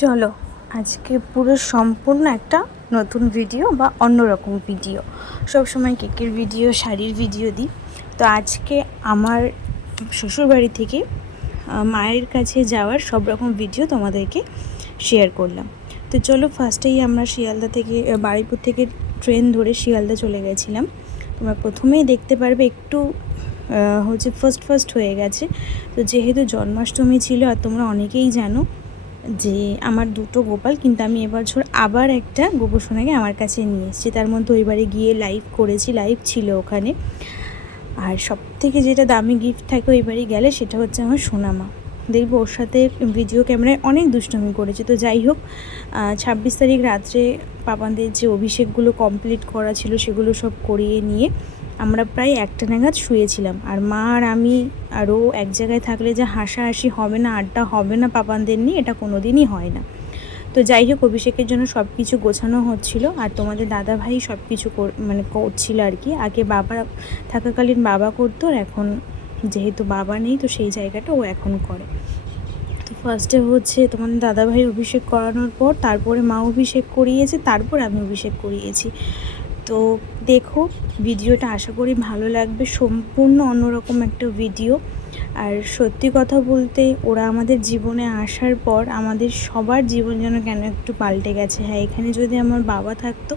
চলো আজকে পুরো সম্পূর্ণ একটা নতুন ভিডিও বা অন্যরকম ভিডিও। সবসময় কেকের ভিডিও, শাড়ির ভিডিও দিই। তো আজকে আমার শ্বশুরবাড়ি থেকে মায়ের কাছে যাওয়ার সব রকম ভিডিও তোমাদেরকে শেয়ার করলাম। তো চলো ফার্স্টেই আমরা শিয়ালদা থেকে বারুইপুর থেকে ট্রেন ধরে শিয়ালদা চলে গেছিলাম। তোমরা প্রথমেই দেখতে পারবে একটু ফার্স্ট হয়ে গেছে। তো যেহেতু জন্মাষ্টমী ছিল আর তোমরা অনেকেই জানো যে আমার দুটো গোপাল, কিন্তু আমি এবছর আবার একটা গোপসোনাকে আমার কাছে নিয়ে এসেছি। তার মধ্যে ওই বাড়ি গিয়ে লাইভ করেছি, লাইভ ছিল ওখানে। আর সব থেকে যেটা দামি গিফট থাকে ওই বাড়ি গেলে সেটা হচ্ছে আমার সোনামা। দেখবো ওর সাথে ভিডিও ক্যামেরায় অনেক দুষ্টুমি করেছে। তো যাই হোক, 26 তারিখ রাত্রে পাপানদের যে অভিষেকগুলো কমপ্লিট করা ছিল সেগুলো সব করিয়ে নিয়ে আমরা প্রায় 1টা নাগাদ শুয়েছিলাম। আর মা আর আমি আরও এক জায়গায় থাকলে যে হাসাহাসি হবে না, আড্ডা হবে না পাপানদের নিয়ে, এটা কোনো দিনই হয় না। তো যাই হোক, অভিষেকের জন্য সব কিছু গোছানো হচ্ছিল আর তোমাদের দাদাভাই সব কিছু করছিল আর কি। আগে বাবা থাকাকালীন বাবা করতো, আর এখন যেহেতু বাবা নেই তো সেই জায়গাটা ও এখন করে। তো ফার্স্টে হচ্ছে তোমাদের দাদাভাই অভিষেক করানোর পর তারপরে মা অভিষেক করিয়েছে, তারপর আমি অভিষেক করিয়েছি। তো দেখো ভিডিওটা, আশা করি ভালো লাগবে। সম্পূর্ণ অন্যরকম একটা ভিডিও। আর সত্যি কথা বলতে ওরা আমাদের জীবনে আসার পর আমাদের সবার জীবন যেন কেন একটু পাল্টে গেছে। হ্যাঁ, এখানে যদি আমার বাবা থাকতো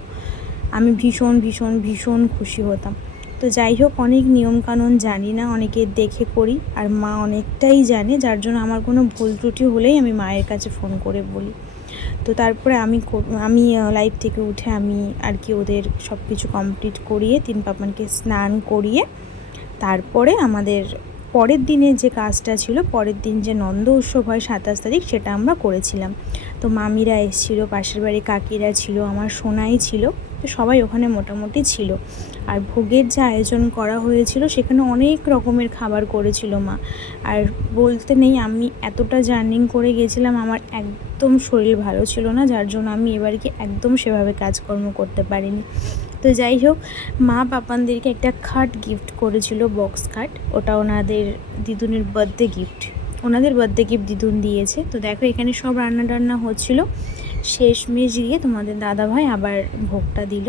আমি ভীষণ ভীষণ ভীষণ খুশি হতাম। তো যাই হোক, অনেক নিয়মকানুন জানি না, অনেকে দেখে করি, আর মা অনেকটাই জানে, যার জন্য আমার কোনো ভুল ত্রুটি হলেই আমি মায়ের কাছে ফোন করে বলি। তো তারপরে আমি লাইভ থেকে উঠে আমি আর কি ওদের সব কিছু কমপ্লিট করিয়ে তিন পাপানকে স্নান করিয়ে তারপরে আমাদের পরের দিনে যে কাজটা ছিল, পরের দিন যে নন্দ উৎসব হয় 27 তারিখ, সেটা আমরা করেছিলাম। তো মামিরা এসেছিলো, পাশের বাড়ি কাকিরা ছিল, আমার সোনাই ছিল, তো সবাই ওখানে মোটামুটি ছিল। আর ভোগের যে আয়োজন করা হয়েছিল সেখানে অনেক রকমের খাবার করেছিল মা। আর বলতে নেই, আমি এতটা জার্নিং করে গেছিলাম, আমার একদম শরীর ভালো ছিল না, যার জন্য আমি এবারকে একদম সেভাবে কাজকর্ম করতে পারিনি। তো যাই হোক, মা পাপানদেরকে একটা খাট গিফট করেছিল, বক্স খাট। ওটা ওনাদের দিদুনের বার্থডে গিফট, ওনাদের বার্থডে গিফট দিদুন দিয়েছে। তো দেখো এখানে সব রান্না হচ্ছিল, শেষমেশ গিয়ে তোমাদের দাদাভাই আবার ভোগটা দিল।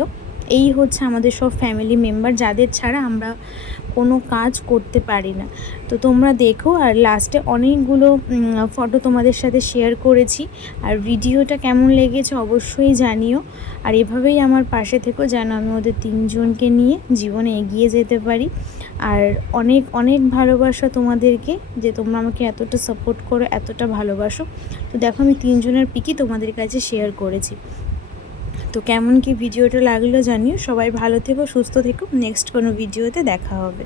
এই হচ্ছে আমাদের সব ফ্যামিলি মেম্বার, যাদের ছাড়া আমরা কোনো কাজ করতে পারি না। তো তোমরা দেখো, আর লাস্টে অনেকগুলো ফটো তোমাদের সাথে শেয়ার করেছি। আর ভিডিওটা কেমন লেগেছে অবশ্যই জানিও। আর এভাবেই আমার পাশে থেকো যেন আমি ওদের তিনজনকে নিয়ে জীবনে এগিয়ে যেতে পারি। আর অনেক অনেক ভালোবাসা তোমাদেরকে, যে তোমরা আমাকে এতটা সাপোর্ট করো, এতটা ভালোবাসো। তো দেখো আমি তিনজনের পিকই তোমাদের কাছে শেয়ার করেছি। তো কেমন কি ভিডিওটা লাগলো জানিও। সবাই ভালো থেকো, সুস্থ থেকো। নেক্সট কোনো ভিডিওতে দেখা হবে।